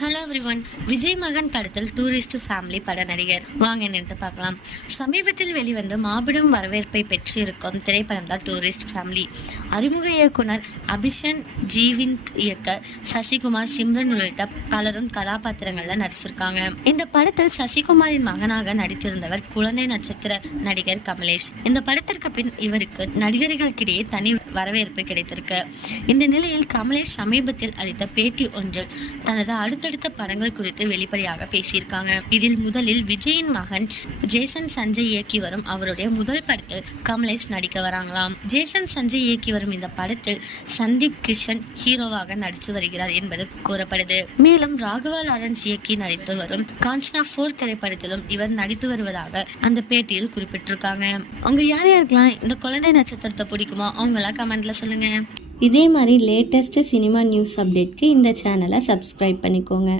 Hello everyone. Vijay மகன் படத்தில் tourist family பட நடிகர் வாங்க நின்று பார்க்கலாம். சமீபத்தில் வெளிவந்து மாபெரும் வரவேற்பை பெற்றிருக்கும் திரைப்படம் தான் டூரிஸ்ட் ஃபேமிலி. அறிமுக இயக்குனர் அபிஷன் ஜீவிந்த் இயக்க சசிகுமார், சிம்ரன் உள்ளிட்ட பலரும் கதாபாத்திரங்கள்ல நடிச்சிருக்காங்க. இந்த படத்தில் சசிகுமாரின் மகனாக நடித்திருந்தவர் குழந்தை நட்சத்திர நடிகர் கமலேஷ். இந்த படத்திற்கு பின் இவருக்கு நடிகர்களுக்கிடையே தனி வரவேற்பு கிடைத்திருக்கு. இந்த நிலையில் கமலேஷ் சமீபத்தில் அளித்த பேட்டி ஒன்றில் தனது அடுத்தடுத்த படங்கள் குறித்து வெளிப்படையாக பேசியிருக்காங்க. இதில் முதலில் விஜயின் மகன் ஜேசன் சஞ்சய் இயக்கி வரும் அவருடைய முதல் படத்தில் கமலேஷ் நடிக்க வராங்களாம். ஜேசன் சஞ்சய் இயக்கி வரும் இந்த படத்தில் சந்தீப் கிஷன் ஹீரோவாக நடித்து வருகிறார் என்பது கூறப்படுது. மேலும் ராகவா லாரன்ஸ் இயக்கி நடித்து வரும் காஞ்சனா 4 திரைப்படத்திலும் இவர் நடித்து வருவதாக அந்த பேட்டியில் குறிப்பிட்டிருக்காங்க. உங்க யார் யாருக்கெல்லாம் இந்த குழந்தை நட்சத்திரத்தை பிடிக்குமோ அவங்களாம் கமெண்ட்ல சொல்லுங்க. இதே மாதிரி லேட்டஸ்ட் சினிமா நியூஸ் அப்டேட்க்கு இந்த சேனலை சப்ஸ்கிரைப் பண்ணிக்கோங்க.